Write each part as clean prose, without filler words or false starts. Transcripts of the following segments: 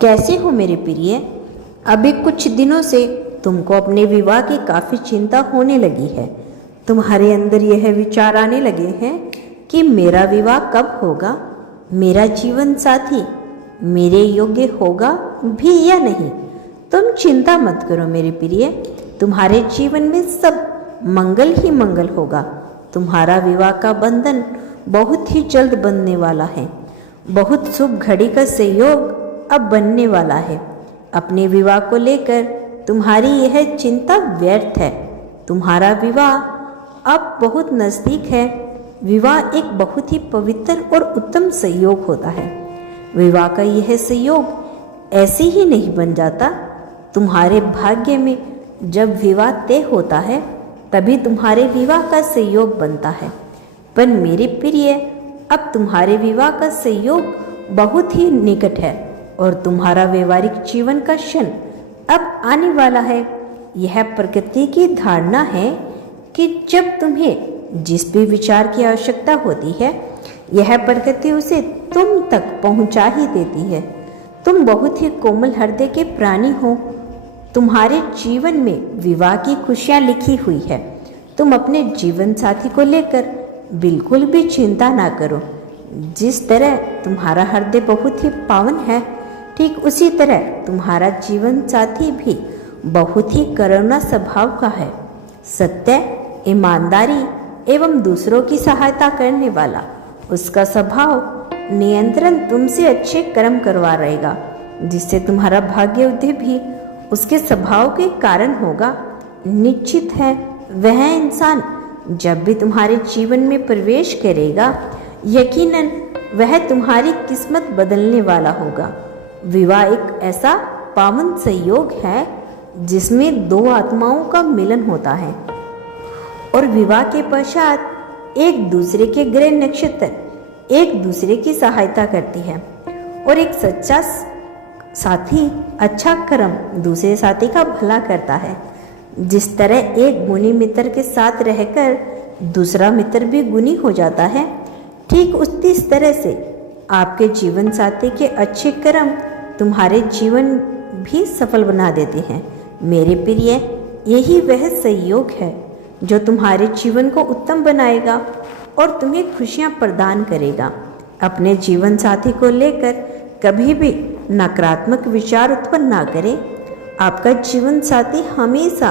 कैसे हो मेरे प्रिय? अभी कुछ दिनों से तुमको अपने विवाह की काफ़ी चिंता होने लगी है। तुम्हारे अंदर यह विचार आने लगे हैं कि मेरा विवाह कब होगा, मेरा जीवन साथी मेरे योग्य होगा भी या नहीं। तुम चिंता मत करो मेरे प्रिय, तुम्हारे जीवन में सब मंगल ही मंगल होगा। तुम्हारा विवाह का बंधन बहुत ही जल्द बनने वाला है। बहुत शुभ घड़ी का संयोग अब बनने वाला है। अपने विवाह को लेकर तुम्हारी यह चिंता व्यर्थ है। तुम्हारा विवाह अब बहुत नज़दीक है। विवाह एक बहुत ही पवित्र और उत्तम संयोग होता है। विवाह का यह संयोग ऐसे ही नहीं बन जाता। तुम्हारे भाग्य में जब विवाह तय होता है तभी तुम्हारे विवाह का संयोग बनता है। पर मेरे प्रिय, अब तुम्हारे विवाह का संयोग बहुत ही निकट है और तुम्हारा व्यवहारिक जीवन का क्षण अब आने वाला है। यह प्रकृति की धारणा है कि जब तुम्हें जिस भी विचार की आवश्यकता होती है, यह प्रकृति उसे तुम तक पहुंचा ही देती है। तुम बहुत ही कोमल हृदय के प्राणी हो। तुम्हारे जीवन में विवाह की खुशियां लिखी हुई है। तुम अपने जीवन साथी को लेकर बिल्कुल भी चिंता ना करो। जिस तरह तुम्हारा हृदय बहुत ही पावन है, ठीक उसी तरह तुम्हारा जीवन साथी भी बहुत ही करुणा स्वभाव का है। सत्य, ईमानदारी एवं दूसरों की सहायता करने वाला उसका स्वभाव नियंत्रण तुमसे अच्छे कर्म करवा रहेगा, जिससे तुम्हारा भाग्य उदय भी उसके स्वभाव के कारण होगा। निश्चित है वह इंसान जब भी तुम्हारे जीवन में प्रवेश करेगा, यकीनन वह तुम्हारी किस्मत बदलने वाला होगा। विवाह एक ऐसा पावन संयोग है जिसमें दो आत्माओं का मिलन होता है और विवाह के पश्चात एक दूसरे के ग्रह नक्षत्र एक दूसरे की सहायता करती है और एक सच्चा साथी अच्छा कर्म दूसरे साथी का भला करता है। जिस तरह एक गुणी मित्र के साथ रहकर दूसरा मित्र भी गुणी हो जाता है, ठीक उसी तरह से आपके जीवन साथी के अच्छे कर्म तुम्हारे जीवन भी सफल बना देते हैं। मेरे प्रिय, यही वह संयोग है जो तुम्हारे जीवन को उत्तम बनाएगा और तुम्हें खुशियां प्रदान करेगा। अपने जीवन साथी को लेकर कभी भी नकारात्मक विचार उत्पन्न ना करें। आपका जीवन साथी हमेशा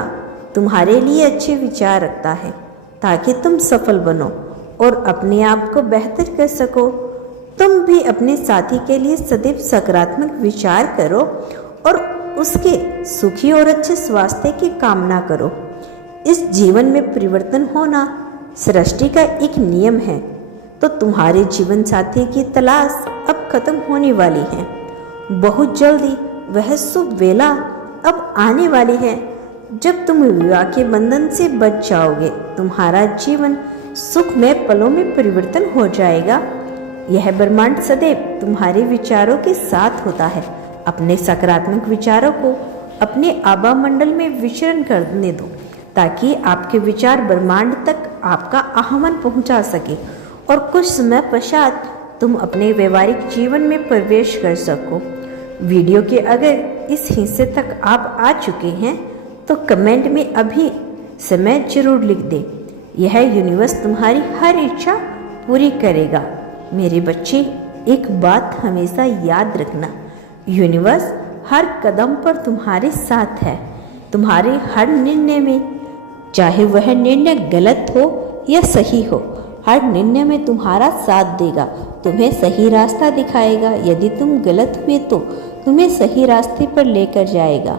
तुम्हारे लिए अच्छे विचार रखता है ताकि तुम सफल बनो और अपने आप को बेहतर कर सको। तुम भी अपने साथी के लिए सदैव सकारात्मक विचार करो और उसके सुखी और अच्छे स्वास्थ्य की कामना करो। इस जीवन में परिवर्तन होना सृष्टि का एक नियम है, तो तुम्हारे जीवन साथी की तलाश अब खत्म होने वाली है। बहुत जल्दी वह शुभ वेला अब आने वाली है जब तुम विवाह के बंधन से बच जाओगे। तुम्हारा जीवन सुखमय पलों में परिवर्तन हो जाएगा। यह ब्रह्मांड सदैव तुम्हारे विचारों के साथ होता है। अपने सकारात्मक विचारों को अपने आभा मंडल में विचरण करने दो ताकि आपके विचार ब्रह्मांड तक आपका आह्वान पहुंचा सके और कुछ समय पश्चात तुम अपने व्यवहारिक जीवन में प्रवेश कर सको। वीडियो के अगर इस हिस्से तक आप आ चुके हैं तो कमेंट में अभी समय जरूर लिख दें। यह यूनिवर्स तुम्हारी हर इच्छा पूरी करेगा। मेरे बच्चे, एक बात हमेशा याद रखना, यूनिवर्स हर कदम पर तुम्हारे साथ है। तुम्हारे हर निर्णय में, चाहे वह निर्णय गलत हो या सही हो, हर निर्णय में तुम्हारा साथ देगा, तुम्हें सही रास्ता दिखाएगा। यदि तुम गलत हुए तो तुम्हें सही रास्ते पर लेकर जाएगा।